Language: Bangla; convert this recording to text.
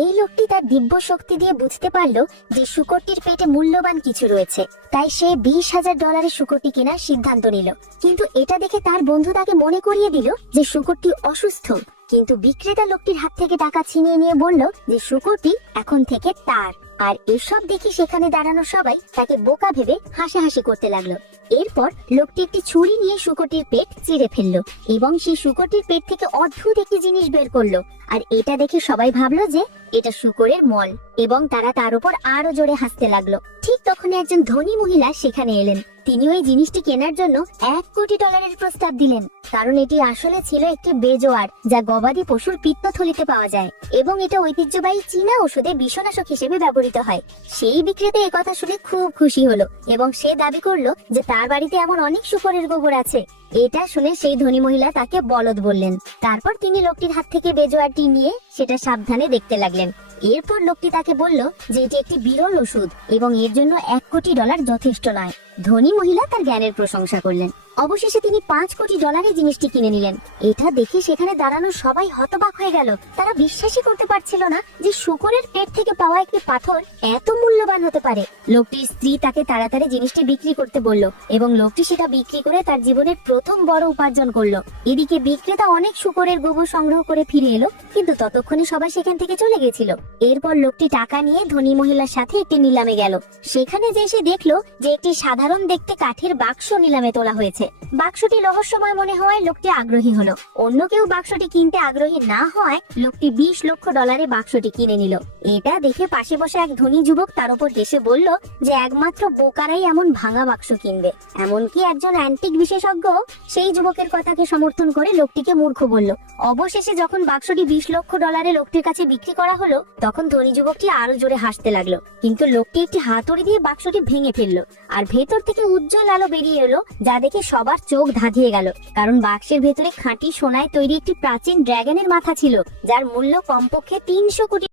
এই লোকটি তার দিব্য শক্তি দিয়ে বুঝতে পারলো যে শূকরটির পেটে মূল্যবান কিছু রয়েছে, তাই সে $20,000 শূকরটি কেনার সিদ্ধান্ত নিল। কিন্তু এটা দেখে তার বন্ধু তাকে মনে করিয়ে দিল যে শূকরটি অসুস্থ। কিন্তু বিক্রেতা লোকটির হাত থেকে টাকা ছিনিয়ে নিয়ে বলল যে শূকরটি এখন থেকে তার। আর এসব দেখে সেখানে দাঁড়ানো সবাই তাকে বোকা ভেবে হাসাহাসি করতে লাগলো। এরপর লোকটি একটি ছুরি নিয়ে শূকরটির পেট চিরে ফেললো এবং সেই শূকরটির পেট থেকে অদ্ভুত একটি জিনিস বের করলো। আর এটা দেখে সবাই ভাবলো যে এটা শূকরের মল এবং তারা তার উপর আরো জোরে হাসতে লাগলো। ঠিক তখনই একজন ধনী মহিলা সেখানে এলেন। তিনি ওই জিনিসটি কেনার জন্য $1 কোটি প্রস্তাব দিলেন, কারণ এটি আসলে ছিল একটি বেজোয়ার যা গবাদি পশুর পিত্তথলিতে পাওয়া যায় এবং এটা ঐতিহ্যবাহী চীনা ওষুধে বিষনাশক হিসেবে ব্যবহৃত হয়। সেই বিক্রেতা একথা শুনে খুব খুশি হলো এবং সে দাবি করলো যে তার বাড়িতে এমন অনেক শূকরের গোবর আছে। এটা শুনে সেই ধনী মহিলা তাকে বলদ বললেন। তারপর তিনি লোকটির হাত থেকে বেজোয়ারটি নিয়ে সেটা সাবধানে দেখতে লাগলেন। এরপর লোকটি তাকে বলল যে এটি একটি বিরল ওষুধ এবং এর জন্য $1 কোটি যথেষ্ট নয়। ধনী মহিলা তার জ্ঞানের প্রশংসা করলেন। অবশেষে তিনি $5 কোটি জিনিসটি কিনে নিলেন। এটা দেখে সেখানে দাঁড়ানো সবাই হতবাক হয়ে গেল। তারা বিশ্বাসই করতে পারছিল না যে শূকরের পেট থেকে পাওয়া একটি পাথর এত মূল্যবান হতে পারে। লোকটির স্ত্রী তাকে তাড়াতাড়ি জিনিসটি বিক্রি করতে বলল এবং লোকটি সেটা বিক্রি করে তার জীবনের প্রথম বড় উপার্জন করলো। এদিকে বিক্রেতা অনেক শূকরের গোবর সংগ্রহ করে ফিরে এলো, কিন্তু ততক্ষণে সবাই সেখান থেকে চলে গেছিল। এরপর লোকটি টাকা নিয়ে ধনী মহিলার সাথে একটি নিলামে গেল। সেখানে যে সে দেখলো যে একটি সাধারণ দেখতে কাঠের বাক্স নিলামে তোলা হয়েছে। বাক্সটি রহস্যময় মনে হওয়ায় লোকটি আগ্রহী হলো। অন্য কেউ বাক্সটি কিনতে আগ্রহী না হওয়ায় লোকটি $20 লক্ষ বাক্সটি কিনে নিল। এটা দেখে পাশে বসে এক ধনী যুবক তার উপর হেসে বলল যে একমাত্র বোকারাই এমন ভাঙা বাক্স কিনবে। এমনকি একজন অ্যান্টিক বিশেষজ্ঞ সেই যুবকের কথাকে সমর্থন করে লোকটিকে মূর্খ বলল। অবশেষে যখন বাক্সটি $20 লক্ষ লোকটির কাছে বিক্রি করা হলো, তখন ধনী যুবকটি আরো জোরে হাসতে লাগলো। কিন্তু লোকটি একটি হাতুড়ি দিয়ে বাক্সটি ভেঙে ফেললো আর ভেতর থেকে উজ্জ্বল আলো বেরিয়ে এলো, যা দেখে সবার চোখ ধাঁধিয়ে গেল। কারণ বাক্সের ভেতরে খাঁটি সোনায় তৈরি একটি প্রাচীন ড্রাগনের মাথা ছিল, যার মূল্য কমপক্ষে $300 কোটি।